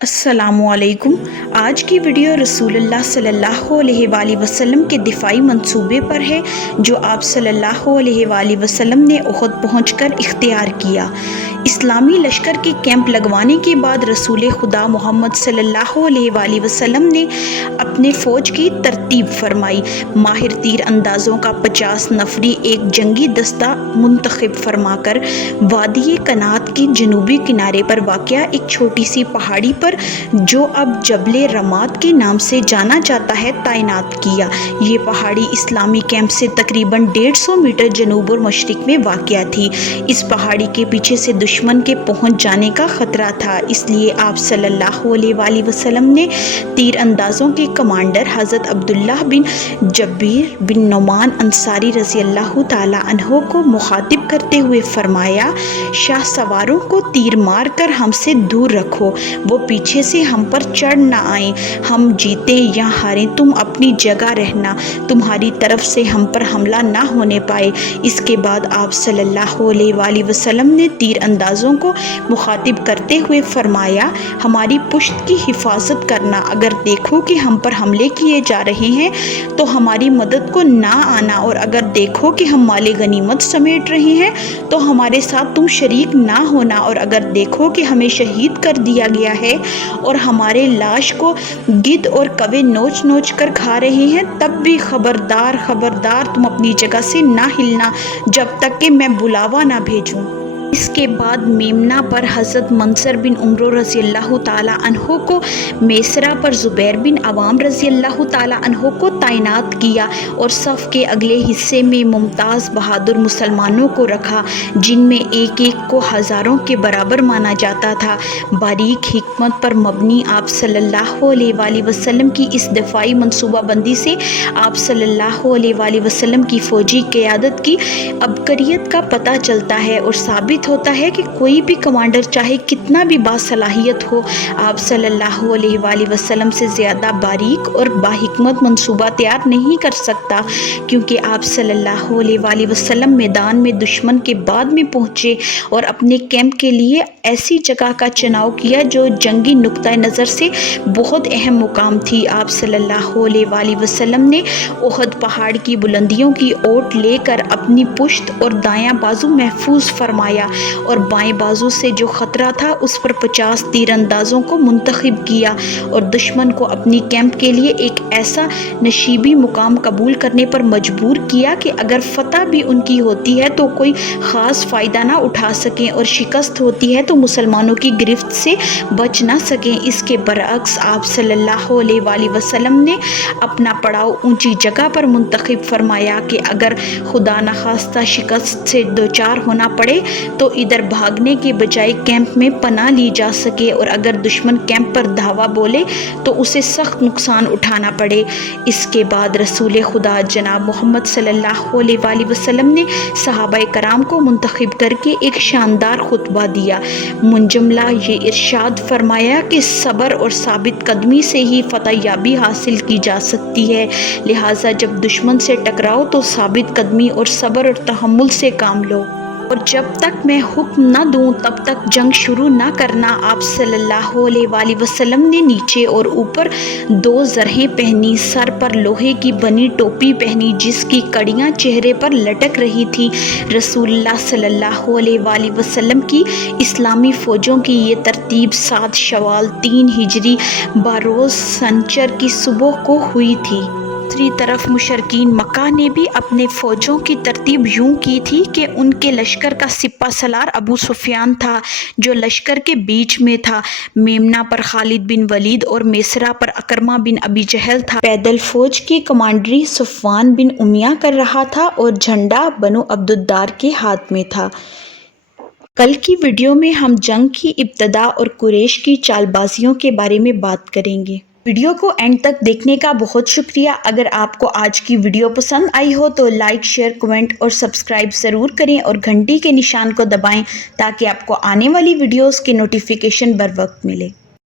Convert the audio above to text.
السلام علیکم۔ آج کی ویڈیو رسول اللہ صلی اللہ علیہ وآلہ وسلم کے دفاعی منصوبے پر ہے جو آپ صلی اللہ علیہ وآلہ وسلم نے احد پہنچ کر اختیار کیا۔ اسلامی لشکر کے کیمپ لگوانے کے بعد رسول خدا محمد صلی اللہ علیہ وآلہ وسلم نے اپنے فوج کی ترتیب فرمائی۔ ماہر تیر اندازوں کا 50 نفری ایک جنگی دستہ منتخب فرما کر وادی کنات کے جنوبی کنارے پر واقع ایک چھوٹی سی پہاڑی پر جو اب جبل رماد کے نام سے جانا جاتا ہے تعینات کیا۔ یہ پہاڑی اسلامی کیمپ سے تقریباً 150 میٹر جنوب اور مشرق میں واقع تھی۔ اس پہاڑی کے پیچھے سے دشمن کے پہنچ جانے کا خطرہ تھا، اس لیے آپ صلی اللہ علیہ وآلہ وسلم نے تیر اندازوں کے کمانڈر حضرت عبداللہ بن جبیر بن نعمان انصاری رضی اللہ تعالی عنہ کو مخاطب کرتے ہوئے فرمایا، شاہ سواروں کو تیر مار کر ہم سے دور رکھو، وہ پیچھے سے ہم پر چڑھ نہ آئیں، ہم جیتیں یا ہاریں تم اپنی جگہ رہنا، تمہاری طرف سے ہم پر حملہ نہ ہونے پائے۔ اس کے بعد آپ صلی اللہ علیہ وآلہ وسلم نے تیر اندازوں کو مخاطب کرتے ہوئے فرمایا، ہماری پشت کی حفاظت کرنا، اگر دیکھو کہ ہم پر حملے کیے جا رہے ہیں تو ہماری مدد کو نہ آنا، اور اگر دیکھو کہ ہم مال غنیمت سمیٹ رہے ہیں تو ہمارے ساتھ تم شریک نہ ہونا، اور اگر دیکھو کہ ہمیں شہید کر دیا گیا ہے اور ہمارے لاش کو گدھ اور کوے نوچ نوچ کر کھا رہے ہیں تب بھی خبردار تم اپنی جگہ سے نہ ہلنا جب تک کہ میں بلاوا نہ بھیجوں۔ اس کے بعد میمنہ پر حضرت منصر بن عمرو رضی اللہ تعالی عنہ کو، میسرہ پر زبیر بن عوام رضی اللہ تعالی عنہ کو تعینات کیا اور صف کے اگلے حصے میں ممتاز بہادر مسلمانوں کو رکھا جن میں ایک ایک کو ہزاروں کے برابر مانا جاتا تھا۔ باریک حکمت پر مبنی آپ صلی اللہ علیہ وآلہ وسلم کی اس دفاعی منصوبہ بندی سے آپ صلی اللہ علیہ وآلہ وسلم کی فوجی قیادت کی عبقریت کا پتہ چلتا ہے اور ثابت ہوتا ہے کہ کوئی بھی کمانڈر چاہے کتنا بھی باصلاحیت ہو، آپ صلی اللہ علیہ وآلہ وسلم سے زیادہ باریک اور باحکمت منصوبہ تیار نہیں کر سکتا، کیونکہ آپ صلی اللہ علیہ وآلہ وسلم میدان میں دشمن کے بعد میں پہنچے اور اپنے کیمپ کے لیے ایسی جگہ کا چناؤ کیا جو جنگی نقطہ نظر سے بہت اہم مقام تھی۔ آپ صلی اللہ علیہ وآلہ وسلم نے احد پہاڑ کی بلندیوں کی اوٹ لے کر اپنی پشت اور دایاں بازو محفوظ فرمایا اور بائیں بازو سے جو خطرہ تھا اس پر 50 تیر اندازوں کو منتخب کیا اور دشمن کو اپنی کیمپ کے لیے ایک ایسا نشیبی مقام قبول کرنے پر مجبور کیا کہ اگر فتح بھی ان کی ہوتی ہے تو کوئی خاص فائدہ نہ اٹھا سکیں اور شکست ہوتی ہے تو مسلمانوں کی گرفت سے بچ نہ سکیں۔ اس کے برعکس آپ صلی اللہ علیہ وآلہ وسلم نے اپنا پڑاؤ اونچی جگہ پر منتخب فرمایا کہ اگر خدا نخواستہ شکست سے دوچار ہونا پڑے تو ادھر بھاگنے کے بجائے کیمپ میں پناہ لی جا سکے، اور اگر دشمن کیمپ پر دھاوا بولے تو اسے سخت نقصان اٹھانا پڑے۔ اس کے بعد رسول خدا جناب محمد صلی اللہ علیہ وآلہ وسلم نے صحابہ کرام کو منتخب کر کے ایک شاندار خطبہ دیا۔ منجملہ یہ ارشاد فرمایا کہ صبر اور ثابت قدمی سے ہی فتح یابی حاصل کی جا سکتی ہے، لہٰذا جب دشمن سے ٹکراؤ تو ثابت قدمی اور صبر اور تحمل سے کام لو، اور جب تک میں حکم نہ دوں تب تک جنگ شروع نہ کرنا۔ آپ صلی اللہ علیہ وآلہ وسلم نے نیچے اور اوپر 2 زرہیں پہنی، سر پر لوہے کی بنی ٹوپی پہنی جس کی کڑیاں چہرے پر لٹک رہی تھی۔ رسول اللہ صلی اللہ علیہ وآلہ وسلم کی اسلامی فوجوں کی یہ ترتیب 7 شوال 3 ہجری بروز سنچر کی صبح کو ہوئی تھی۔ دوسری طرف مشرکین مکہ نے بھی اپنے فوجوں کی ترتیب یوں کی تھی کہ ان کے لشکر کا سپہ سالار ابو سفیان تھا جو لشکر کے بیچ میں تھا، میمنہ پر خالد بن ولید اور میسرہ پر اکرمہ بن ابی جہل تھا، پیدل فوج کی کمانڈری صفوان بن امیہ کر رہا تھا اور جھنڈا بنو عبدالدار کے ہاتھ میں تھا۔ کل کی ویڈیو میں ہم جنگ کی ابتدا اور قریش کی چال بازیوں کے بارے میں بات کریں گے۔ ویڈیو کو اینڈ تک دیکھنے کا بہت شکریہ۔ اگر آپ کو آج کی ویڈیو پسند آئی ہو تو لائک، شیئر، کمنٹ اور سبسکرائب ضرور کریں اور گھنٹی کے نشان کو دبائیں تاکہ آپ کو آنے والی ویڈیوز کی نوٹیفیکیشن بر وقت ملے۔